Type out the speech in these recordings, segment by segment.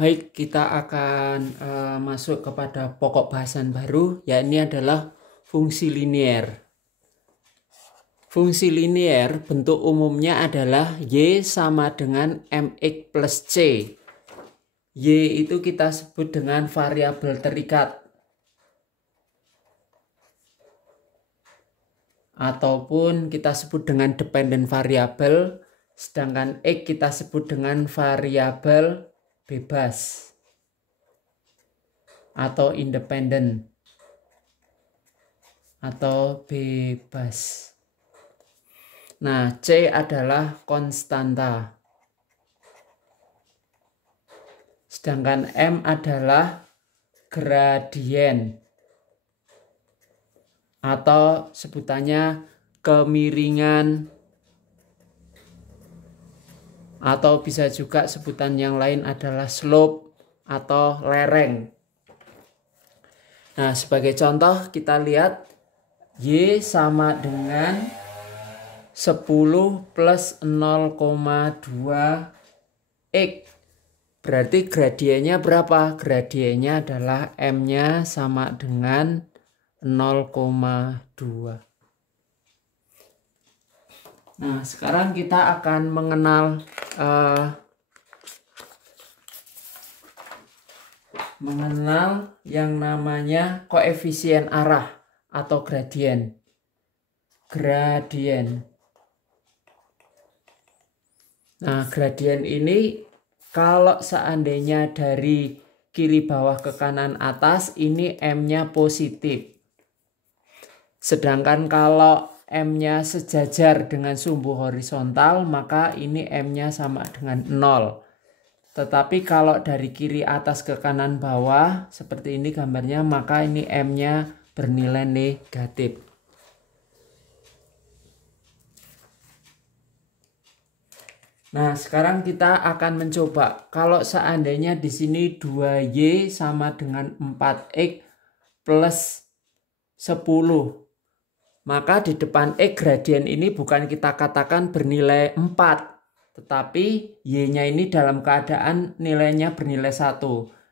Baik, kita akan masuk kepada pokok bahasan baru, yakni adalah fungsi linier. Fungsi linier bentuk umumnya adalah Y sama dengan MX plus C. Y itu kita sebut dengan variabel terikat. Ataupun kita sebut dengan dependent variable, sedangkan X kita sebut dengan variabel bebas atau independen atau bebas. Nah, C adalah konstanta. Sedangkan M adalah gradien atau sebutannya kemiringan, atau bisa juga sebutan yang lain adalah slope atau lereng. Nah, sebagai contoh kita lihat Y sama dengan 10 plus 0,2 X. Berarti gradiennya berapa? Gradiennya adalah M-nya sama dengan 0,2. Nah, sekarang kita akan mengenal yang namanya koefisien arah atau gradien. Nah, gradien ini kalau seandainya dari kiri bawah ke kanan atas, ini M-nya positif. Sedangkan kalau M-nya sejajar dengan sumbu horizontal, maka ini M-nya sama dengan 0. Tetapi kalau dari kiri atas ke kanan bawah, seperti ini gambarnya, maka ini M-nya bernilai negatif. Nah, sekarang kita akan mencoba. Kalau seandainya di sini 2Y sama dengan 4X plus 10. Maka di depan X gradien ini bukan kita katakan bernilai 4. Tetapi Y-nya ini dalam keadaan nilainya bernilai 1.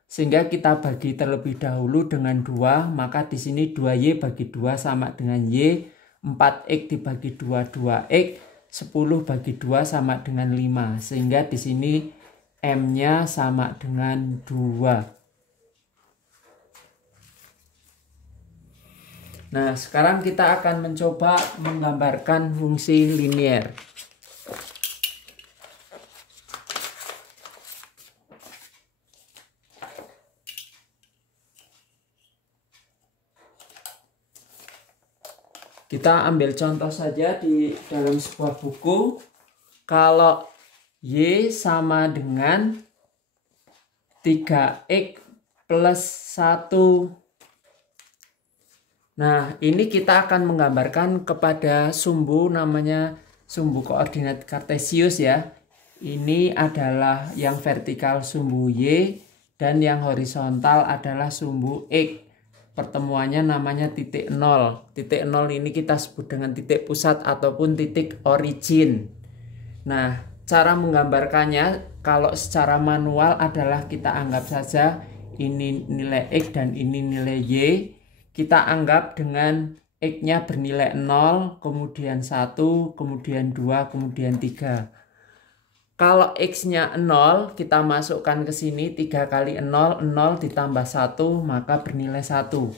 Sehingga kita bagi terlebih dahulu dengan 2. Maka di sini 2Y bagi 2 sama dengan Y. 4X dibagi 2, 2X. 10 bagi 2 sama dengan 5. Sehingga di sini M-nya sama dengan 2. Nah, sekarang kita akan mencoba menggambarkan fungsi linier. Kita ambil contoh saja di dalam sebuah buku. Kalau Y sama dengan 3X plus 1. Nah, ini kita akan menggambarkan kepada sumbu, namanya sumbu koordinat kartesius ya. Ini adalah yang vertikal sumbu Y dan yang horizontal adalah sumbu X. Pertemuannya namanya titik 0. Titik 0 ini kita sebut dengan titik pusat ataupun titik origin. Nah, cara menggambarkannya kalau secara manual adalah kita anggap saja ini nilai X dan ini nilai Y. Kita anggap dengan X-nya bernilai 0, kemudian 1, kemudian 2, kemudian 3. Kalau X-nya 0, kita masukkan ke sini 3 kali 0, 0 ditambah 1, maka bernilai 1.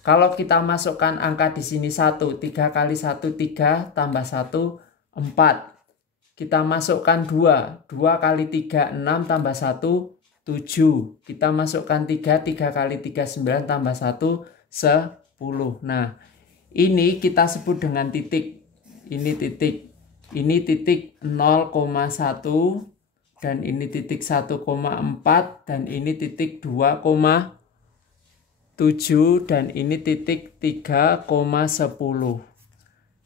Kalau kita masukkan angka di sini 1, 3 kali 1, 3, tambah 1, 4. Kita masukkan 2, 2 kali 3, 6, tambah 1, 7. Kita masukkan 3, 3 kali 3, 9, tambah 1, 10. Nah, ini kita sebut dengan titik. Ini titik 0,1 dan ini titik 1,4 dan ini titik 2,7 dan ini titik 3,10.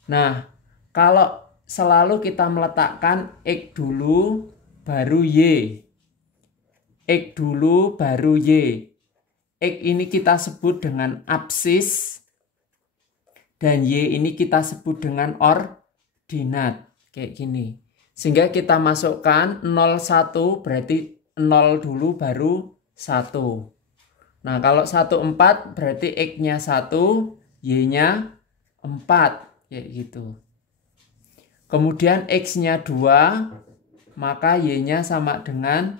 Nah, kalau selalu kita meletakkan X dulu baru Y. X dulu baru Y. X ini kita sebut dengan absis dan Y ini kita sebut dengan ordinat. Kayak gini. Sehingga kita masukkan 01 berarti 0 dulu baru 1. Nah, kalau 1, 4 berarti X-nya 1, Y-nya 4. Kayak gitu. Kemudian X-nya 2, maka Y-nya sama dengan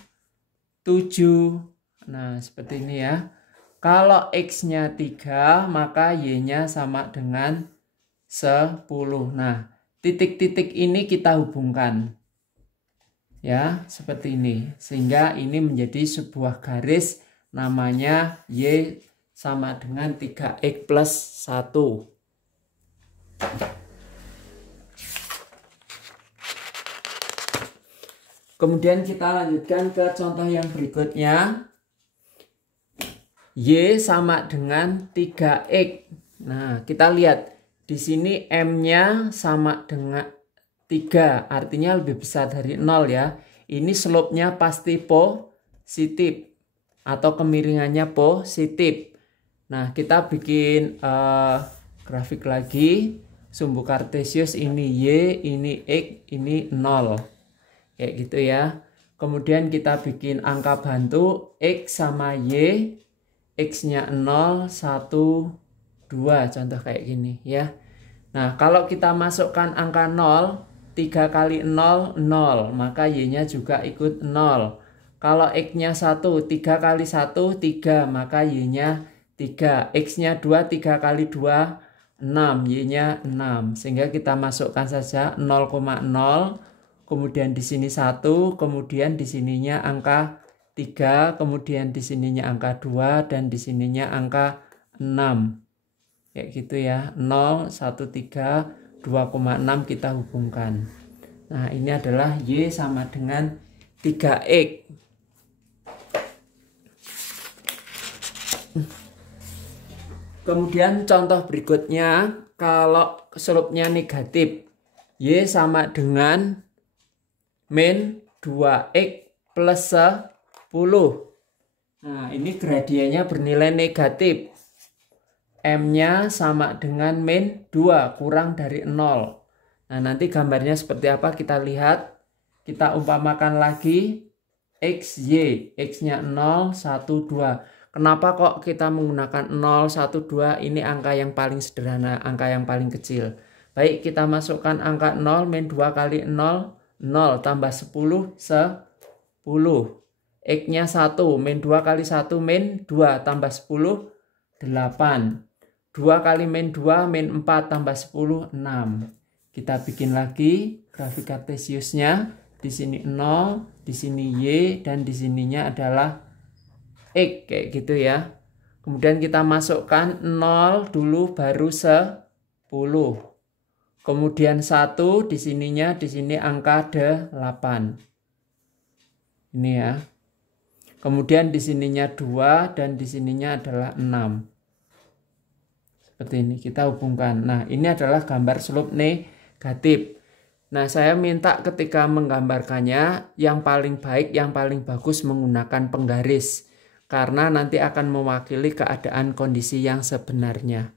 7. Nah, seperti ini ya. Kalau X-nya 3, maka Y-nya sama dengan 10. Nah, titik-titik ini kita hubungkan. Ya, seperti ini. Sehingga ini menjadi sebuah garis namanya Y sama dengan 3X plus 1. Kemudian kita lanjutkan ke contoh yang berikutnya. Y sama dengan 3X. Nah, kita lihat di sini M-nya sama dengan 3, artinya lebih besar dari 0 ya. Ini slope-nya pasti positif atau kemiringannya positif. Nah, kita bikin grafik lagi. Sumbu kartesius ini Y, ini X, ini 0. Kayak gitu ya. Kemudian kita bikin angka bantu X sama Y. X-nya 0, 1, 2. Contoh kayak gini ya. Nah, kalau kita masukkan angka 0, 3 kali 0, 0. Maka Y-nya juga ikut 0. Kalau X-nya 1, 3 kali 1, 3. Maka Y-nya 3. X-nya 2, 3 kali 2, 6. Y-nya 6. Sehingga kita masukkan saja 0,0. Kemudian di sini 1. Kemudian di sininya angka 3, kemudian di sininya angka 2, dan di sininya angka 6. Kayak gitu ya. 0, 1, 3, 2,6 kita hubungkan. Nah, ini adalah Y sama dengan 3X. Kemudian contoh berikutnya, kalau slope-nya negatif, Y sama dengan min 2X plus 10. Nah, ini gradiennya bernilai negatif. M-nya sama dengan min 2 kurang dari 0. Nah, nanti gambarnya seperti apa kita lihat. Kita umpamakan lagi XY. X-nya 0, 1, 2. Kenapa kok kita menggunakan 0, 1, 2? Ini angka yang paling sederhana, angka yang paling kecil. Baik, kita masukkan angka 0, min 2 kali 0, 0 tambah 10, 10. X-nya 1, min 2 kali 1, min 2 tambah 10, 8. 2 kali min 2, min 4 tambah 10, 6. Kita bikin lagi grafik kartesiusnya. Di sini 0, di sini Y, dan di sininya adalah X. Kayak gitu ya. Kemudian kita masukkan 0 dulu baru 10. Kemudian 1 di sininya, di sini angka 8. Ini ya. Kemudian di sininya 2 dan di sininya adalah 6. Seperti ini kita hubungkan. Nah, ini adalah gambar slope negatif. Nah, saya minta ketika menggambarkannya yang paling baik, yang paling bagus menggunakan penggaris. Karena nanti akan mewakili keadaan kondisi yang sebenarnya.